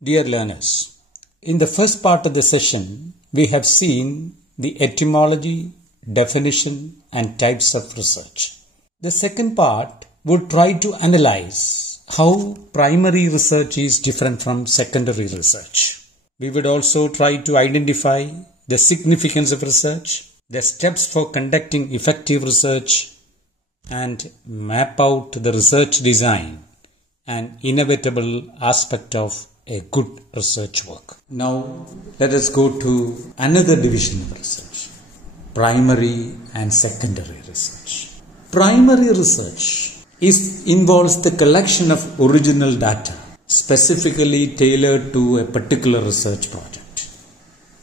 Dear learners, in the first part of the session, we have seen the etymology, definition and types of research. The second part would try to analyze how primary research is different from secondary research. We would also try to identify the significance of research, the steps for conducting effective research, and map out the research design, an inevitable aspect of a good research work. Now, let us go to another division of research, primary and secondary research. Primary research involves the collection of original data, specifically tailored to a particular research project.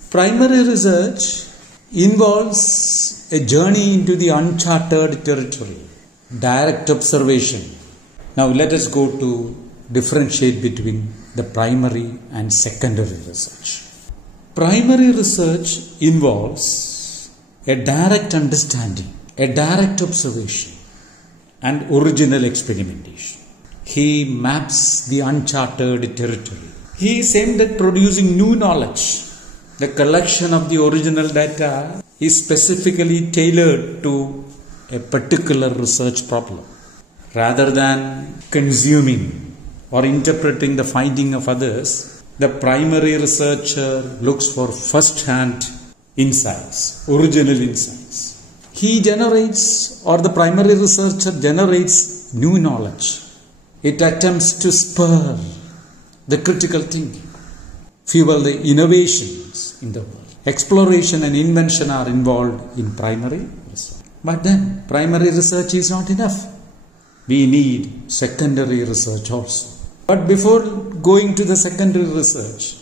Primary research involves a journey into the uncharted territory, direct observation. Now, let us go to differentiate between the primary and secondary research. Primary research involves a direct understanding, a direct observation, and original experimentation. He maps the uncharted territory. He is aimed at producing new knowledge. The collection of the original data is specifically tailored to a particular research problem. Rather than consuming or interpreting the finding of others, the primary researcher looks for first-hand insights, original insights. He generates, or the primary researcher generates new knowledge. It attempts to spur the critical thinking, fuel the innovations in the world. Exploration and invention are involved in primary research. But then, primary research is not enough. We need secondary research also. But before going to the secondary research,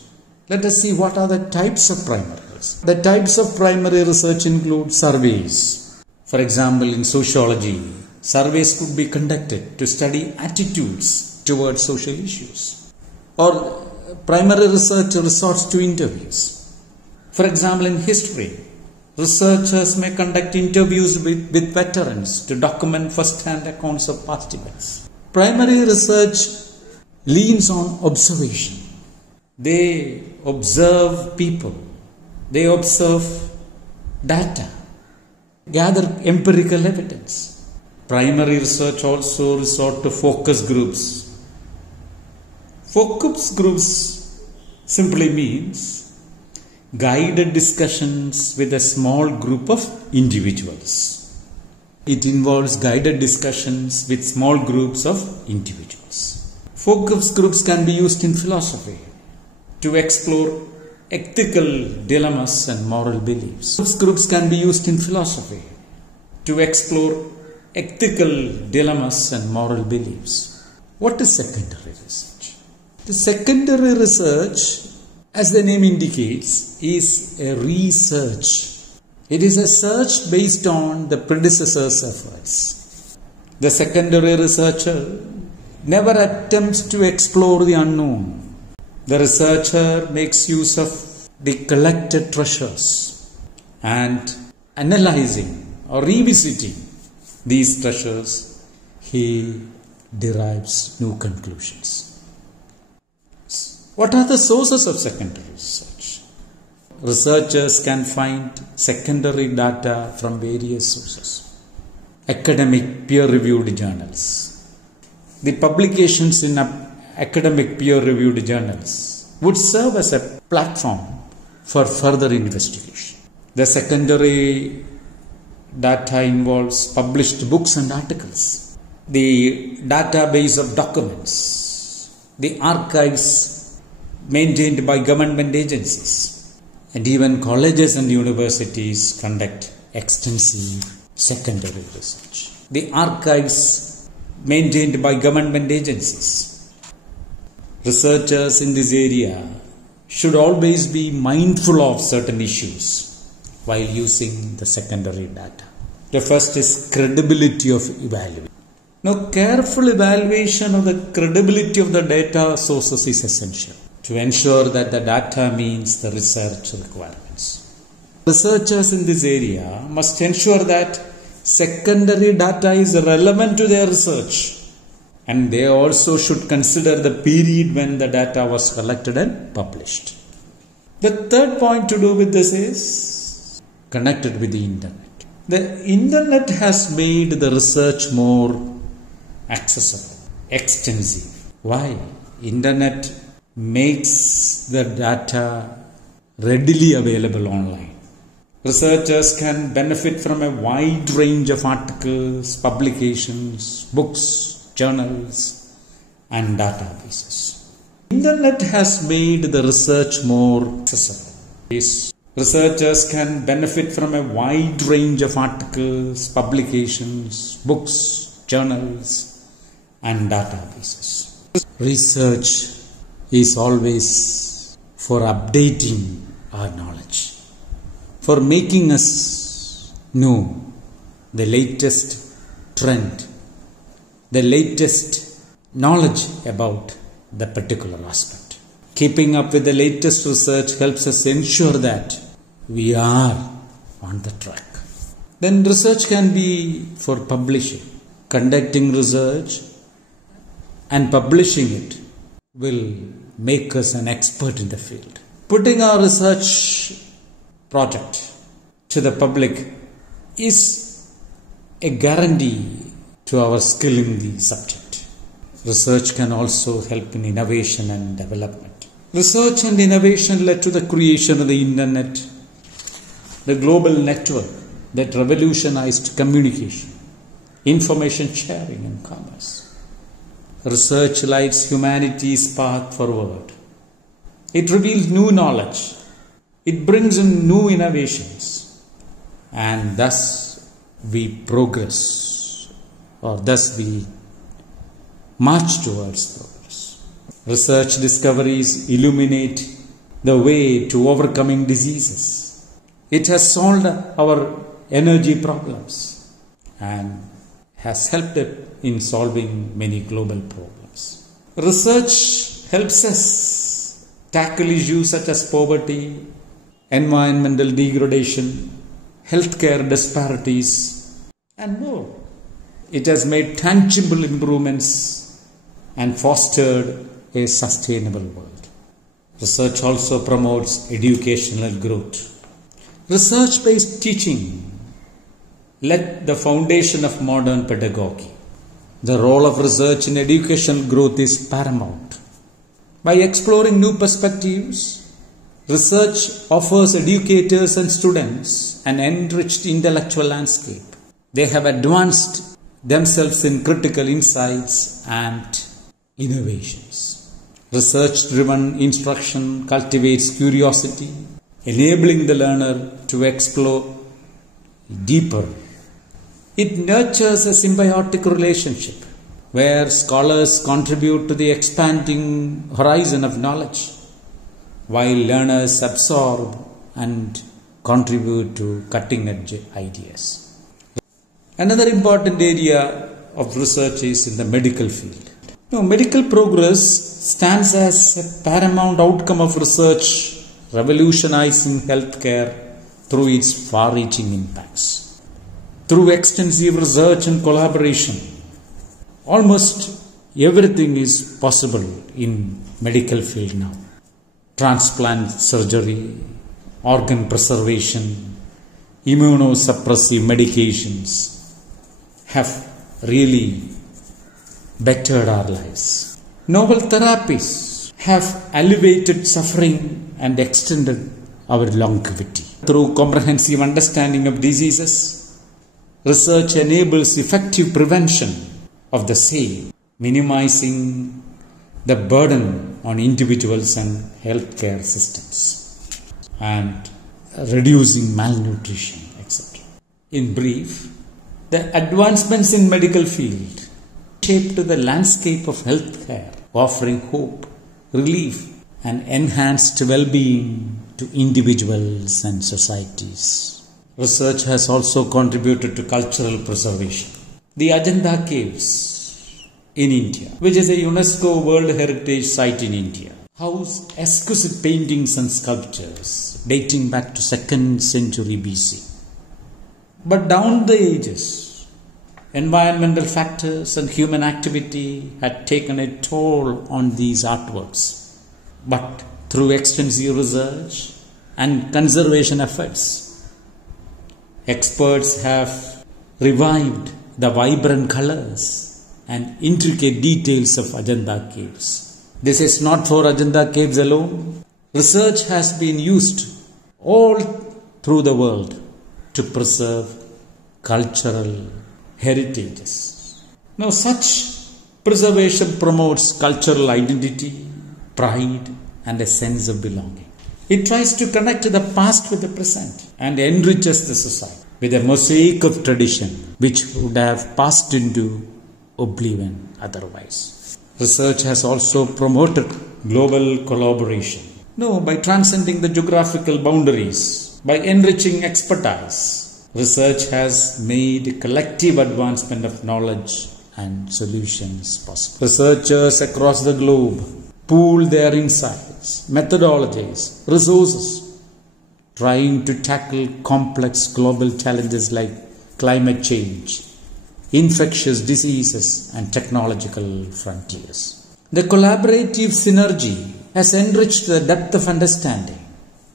let us see what are the types of primary research. The types of primary research include surveys. For example, in sociology, surveys could be conducted to study attitudes towards social issues. Or primary research resorts to interviews. For example, in history, researchers may conduct interviews with veterans to document first-hand accounts of past events. Primary research leans on observation. They observe people. They observe data, gather empirical evidence. Primary research also resort to focus groups. Focus groups simply means guided discussions with a small group of individuals. It involves guided discussions with small groups of individuals. Focus groups can be used in philosophy to explore ethical dilemmas and moral beliefs. Focus groups can be used in philosophy to explore ethical dilemmas and moral beliefs. What is secondary research? The secondary research, as the name indicates, is a research. It is a search based on the predecessor's efforts. The secondary researcher never attempts to explore the unknown. The researcher makes use of the collected treasures and analyzing or revisiting these treasures, he derives new conclusions. What are the sources of secondary research? Researchers can find secondary data from various sources. Academic peer-reviewed journals. The publications in academic peer-reviewed journals would serve as a platform for further investigation. The secondary data involves published books and articles, the database of documents, the archives maintained by government agencies, and even colleges and universities conduct extensive secondary research. The archives maintained by government agencies. Researchers in this area should always be mindful of certain issues while using the secondary data. The first is credibility of evaluation. Now, careful evaluation of the credibility of the data sources is essential to ensure that the data meets the research requirements. Researchers in this area must ensure that secondary data is relevant to their research And they also should consider the period when the data was collected and published. The third point to do with this is connected with the internet. The internet has made the research more accessible, extensive. Why? Internet makes the data readily available online. Researchers can benefit from a wide range of articles, publications, books, journals, and databases. Internet has made the research more accessible. Researchers can benefit from a wide range of articles, publications, books, journals, and databases. Research is always for updating our knowledge, for making us know the latest trend, the latest knowledge about the particular aspect. Keeping up with the latest research helps us ensure that we are on the track. Then research can be for publishing. Conducting research and publishing it will make us an expert in the field. Putting our research project to the public is a guarantee to our skill in the subject. Research can also help in innovation and development. Research and innovation led to the creation of the internet, the global network that revolutionized communication, information sharing, and commerce. Research lights humanity's path forward. It reveals new knowledge. It brings in new innovations. And thus we progress, or thus we march towards progress. Research discoveries illuminate the way to overcoming diseases. It has solved our energy problems and has helped in solving many global problems. Research helps us tackle issues such as poverty, environmental degradation, healthcare disparities, and more. It has made tangible improvements and fostered a sustainable world. Research also promotes educational growth. Research-based teaching laid the foundation of modern pedagogy. The role of research in educational growth is paramount. By exploring new perspectives, research offers educators and students an enriched intellectual landscape. They have advanced themselves in critical insights and innovations. Research-driven instruction cultivates curiosity, enabling the learner to explore deeper. It nurtures a symbiotic relationship where scholars contribute to the expanding horizon of knowledge, while learners absorb and contribute to cutting-edge ideas. Another important area of research is in the medical field. Medical progress stands as a paramount outcome of research, revolutionizing healthcare through its far-reaching impacts. Through extensive research and collaboration, almost everything is possible in medical field now. Transplant surgery, organ preservation, immunosuppressive medications have really bettered our lives. Novel therapies have alleviated suffering and extended our longevity. Through comprehensive understanding of diseases, research enables effective prevention of the same, minimizing the burden on individuals and healthcare systems, and reducing malnutrition, etc. In brief, the advancements in medical field shaped the landscape of healthcare, offering hope, relief, and enhanced well-being to individuals and societies. Research has also contributed to cultural preservation. The Ajanta Caves in India, which is a UNESCO World Heritage Site in India, house exquisite paintings and sculptures dating back to 2nd century BC. But down the ages, Environmental factors and human activity had taken a toll on these artworks. But through extensive research and conservation efforts, experts have revived the vibrant colors and intricate details of Ajanta caves. This is not for Ajanta caves alone. Research has been used all through the world to preserve cultural heritages. Now, such preservation promotes cultural identity, pride, and a sense of belonging. It tries to connect the past with the present and enriches the society with a mosaic of tradition which would have passed into oblivion otherwise. Research has also promoted global collaboration. No, by transcending the geographical boundaries, by enriching expertise, research has made collective advancement of knowledge and solutions possible. Researchers across the globe pool their insights, methodologies, resources, trying to tackle complex global challenges like climate change, infectious diseases, and technological frontiers. The collaborative synergy has enriched the depth of understanding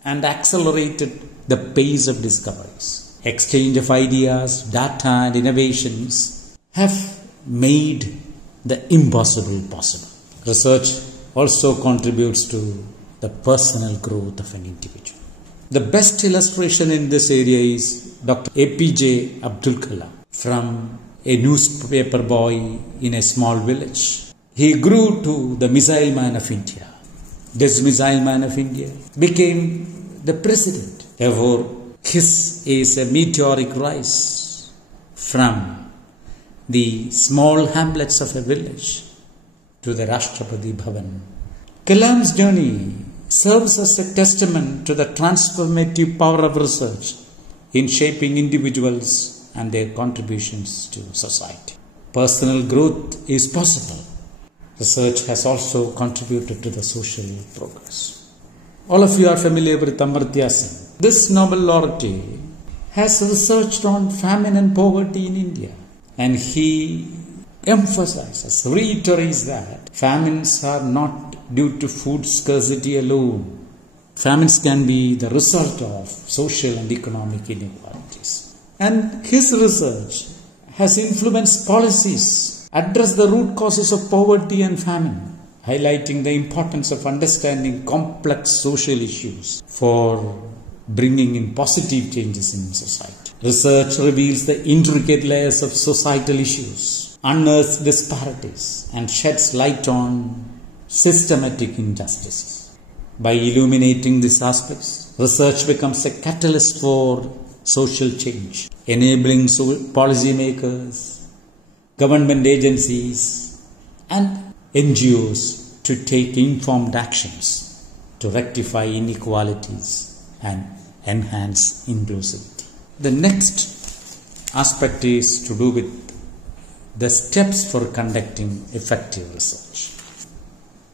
and accelerated the pace of discoveries. Exchange of ideas, data, and innovations have made the impossible possible. Research also contributes to the personal growth of an individual. The best illustration in this area is Dr. APJ Abdul Kollam, from a newspaper boy in a small village. He grew to the Missile Man of India. This Missile Man of India became the president. Therefore, his is a meteoric rise from the small hamlets of a village to the Rashtrapati Bhavan. Kollam's journey serves as a testament to the transformative power of research in shaping individuals and their contributions to society. Personal growth is possible. Research has also contributed to the social progress. All of you are familiar with Amartya Sen. This Nobel laureate has researched on famine and poverty in India, and he emphasizes, reiterates that famines are not due to food scarcity alone. Famines can be the result of social and economic inequalities. And his research has influenced policies, address the root causes of poverty and famine, highlighting the importance of understanding complex social issues for bringing in positive changes in society. Research reveals the intricate layers of societal issues, unearths disparities, and sheds light on systematic injustices. By illuminating these aspects, research becomes a catalyst for social change, enabling policymakers, government agencies, and NGOs to take informed actions to rectify inequalities and enhance inclusivity. The next aspect is to do with the steps for conducting effective research.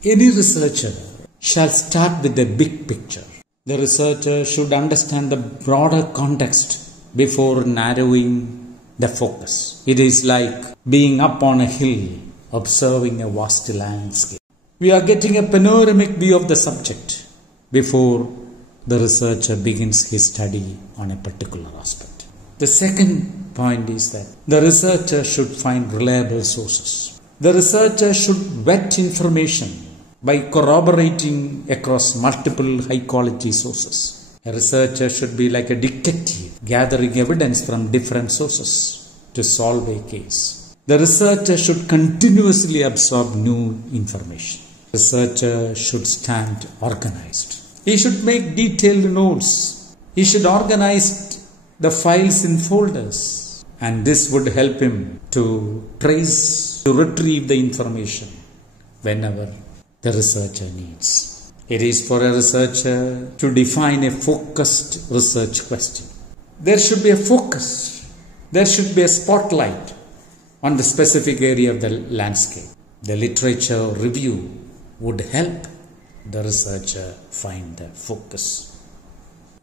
Any researcher shall start with the big picture. The researcher should understand the broader context before narrowing the focus. It is like being up on a hill, observing a vast landscape. We are getting a panoramic view of the subject before the researcher begins his study on a particular aspect. The second point is that the researcher should find reliable sources. The researcher should vet information by corroborating across multiple high-quality sources. A researcher should be like a detective, gathering evidence from different sources to solve a case. The researcher should continuously absorb new information. The researcher should stand organized. He should make detailed notes. He should organize the files in folders. And this would help him to retrieve the information whenever the researcher needs. It is for a researcher to define a focused research question. There should be a focus. There should be a spotlight on the specific area of the landscape. The literature review would help the researcher find the focus.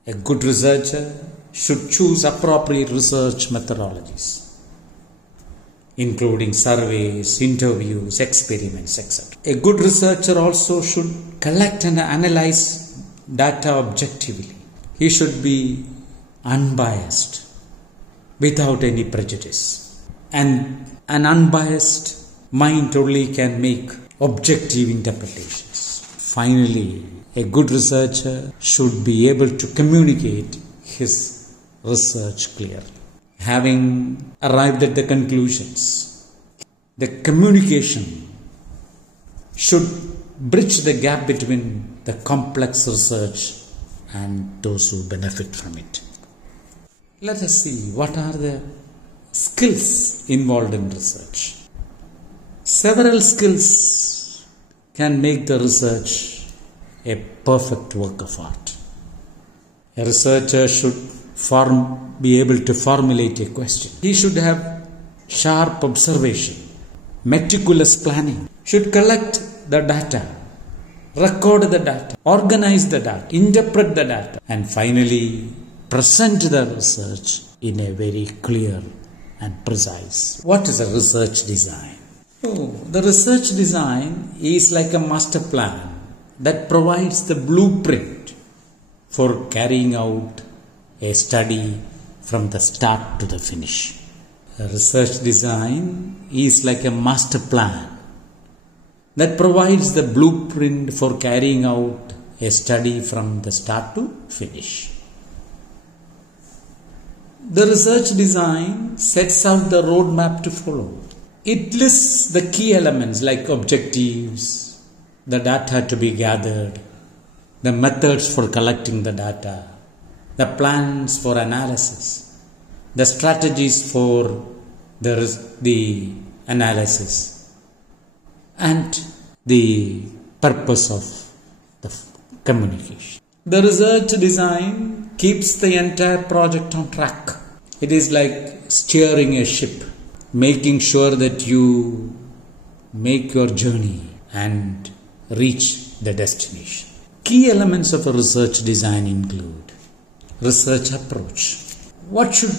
A good researcher should choose appropriate research methodologies. including surveys, interviews, experiments, etc. A good researcher also should collect and analyze data objectively. He should be unbiased, without any prejudice. And an unbiased mind only can make objective interpretations. Finally, a good researcher should be able to communicate his research clearly. Having arrived at the conclusions, the communication should bridge the gap between the complex research and those who benefit from it. Let us see what are the skills involved in research. Several skills can make the research a perfect work of art. A researcher should be able to formulate a question. He should have sharp observation, meticulous planning, should collect the data, record the data, organize the data, interpret the data, and finally present the research in a very clear and precise. What is a research design? The research design is like a master plan that provides the blueprint for carrying out a study from the start to the finish. A research design is like a master plan that provides the blueprint for carrying out a study from the start to finish. The research design sets out the roadmap to follow. It lists the key elements like objectives, the data to be gathered, the methods for collecting the data, the plans for analysis, the strategies for the analysis, and the purpose of the communication. The research design keeps the entire project on track. It is like steering a ship, making sure that you make your journey and reach the destination. Key elements of a research design include research approach. What should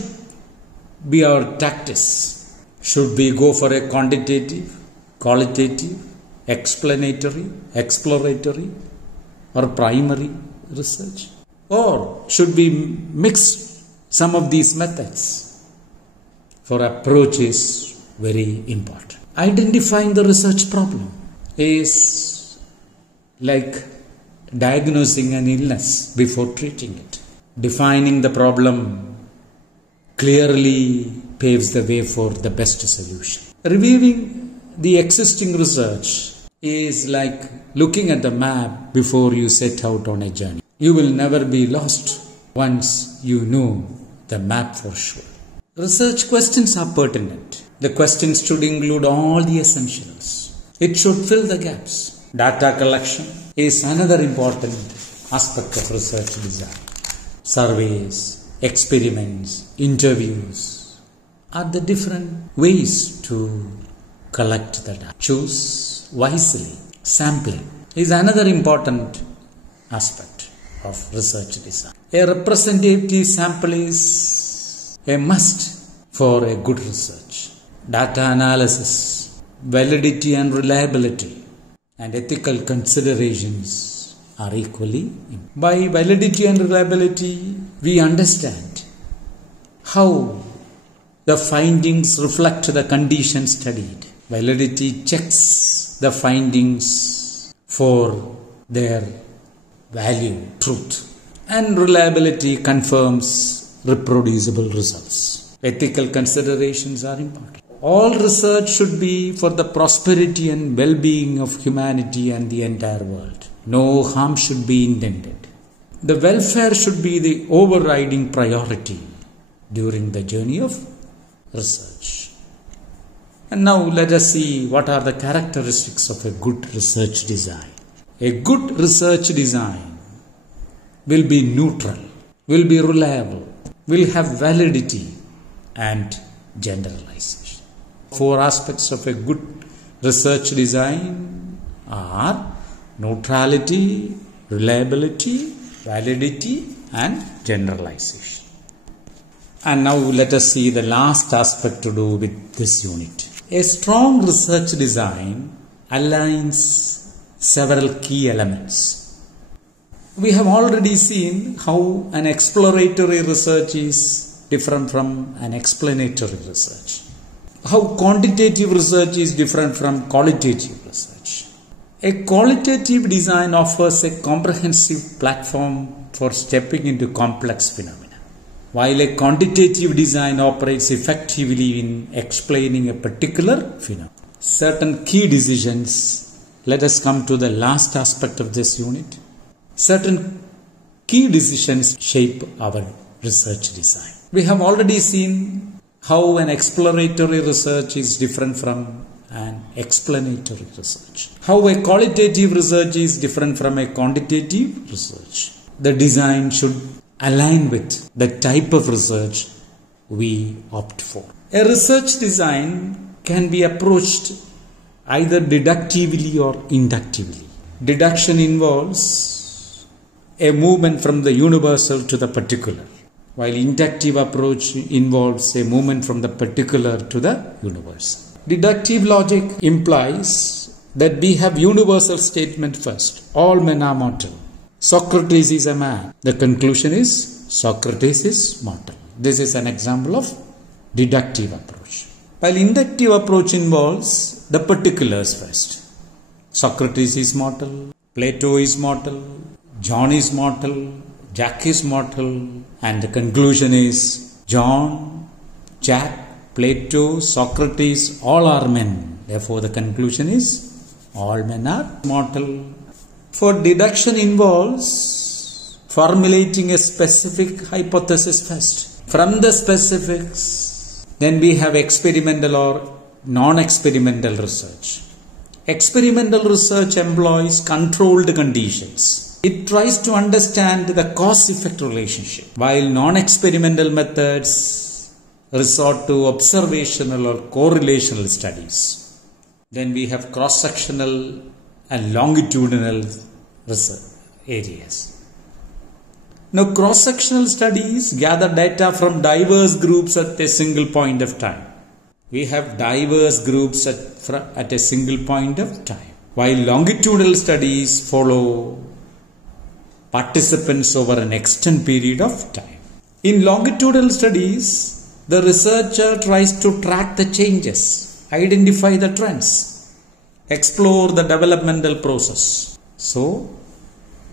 be our tactics? Should we go for a quantitative, qualitative, explanatory, exploratory, or primary research? Or should we mix some of these methods? For approach is very important. Identifying the research problem is like diagnosing an illness before treating it. Defining the problem clearly paves the way for the best solution. Reviewing the existing research is like looking at the map before you set out on a journey. You will never be lost once you know the map for sure. Research questions are pertinent. The questions should include all the essentials. It should fill the gaps. Data collection is another important aspect of research design. Surveys, experiments, interviews are the different ways to collect the data. Choose wisely. Sampling is another important aspect of research design. A representative sample is a must for a good research. Data analysis, validity and reliability, and ethical considerations are equally important. By validity and reliability, we understand how the findings reflect the conditions studied. Validity checks the findings for their value, truth, and reliability confirms reproducible results. Ethical considerations are important. All research should be for the prosperity and well-being of humanity and the entire world. No harm should be intended. The welfare should be the overriding priority during the journey of research. And now let us see what are the characteristics of a good research design. A good research design will be neutral, will be reliable, will have validity and generalization. 4 aspects of a good research design are neutrality, reliability, validity and generalization. And now let us see the last aspect to do with this unit. A strong research design aligns several key elements. We have already seen how an exploratory research is different from an explanatory research. How quantitative research is different from qualitative research. A qualitative design offers a comprehensive platform for stepping into complex phenomena, while a quantitative design operates effectively in explaining a particular phenomenon. Certain key decisions. Let us come to the last aspect of this unit. Certain key decisions shape our research design. We have already seen how an exploratory research is different from an explanatory research. How a qualitative research is different from a quantitative research. The design should align with the type of research we opt for. A research design can be approached either deductively or inductively. Deduction involves a movement from the universal to the particular, while inductive approach involves a movement from the particular to the universal. Deductive logic implies that we have universal statement first. All men are mortal. Socrates is a man. The conclusion is Socrates is mortal. This is an example of deductive approach. While inductive approach involves the particulars first. Socrates is mortal. Plato is mortal. John is mortal. Jack is mortal. And the conclusion is John, Jack, Plato, Socrates, all are men. Therefore, the conclusion is all men are mortal. For deduction involves formulating a specific hypothesis first. From the specifics, then we have experimental or non-experimental research. Experimental research employs controlled conditions. It tries to understand the cause-effect relationship, while non-experimental methods resort to observational or correlational studies. Then we have cross-sectional and longitudinal research areas. Now, cross-sectional studies gather data from diverse groups at a single point of time. We have diverse groups at a single point of time, while longitudinal studies follow participants over an extended period of time. In longitudinal studies, the researcher tries to track the changes, identify the trends, explore the developmental process. So,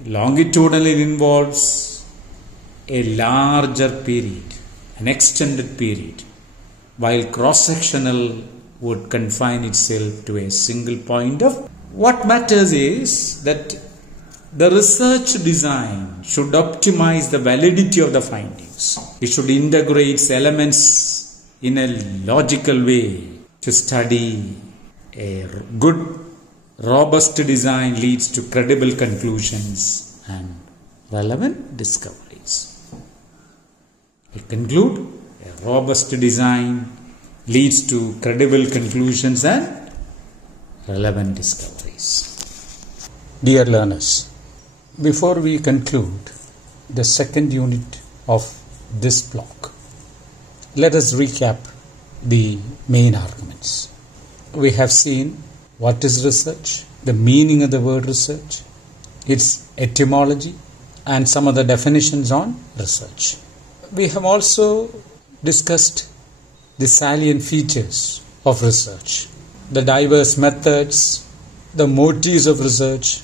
longitudinal involves a larger period, an extended period, while cross-sectional would confine itself to a single point of. What matters is that the research design should optimize the validity of the findings. It should integrate elements in a logical way to study. A good, robust design leads to credible conclusions and relevant discoveries. I conclude, a robust design leads to credible conclusions and relevant discoveries. Dear learners, before we conclude the second unit of this block, let us recap the main arguments. We have seen what is research, the meaning of the word research, its etymology, and some of the definitions on research. We have also discussed the salient features of research, the diverse methods, the motives of research,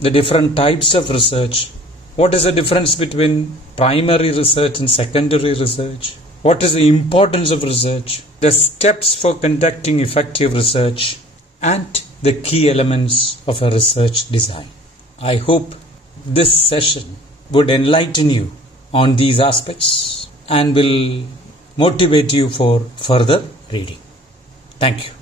the different types of research. What is the difference between primary research and secondary research? What is the importance of research? The steps for conducting effective research and the key elements of a research design. I hope this session would enlighten you on these aspects and will motivate you for further reading. Thank you.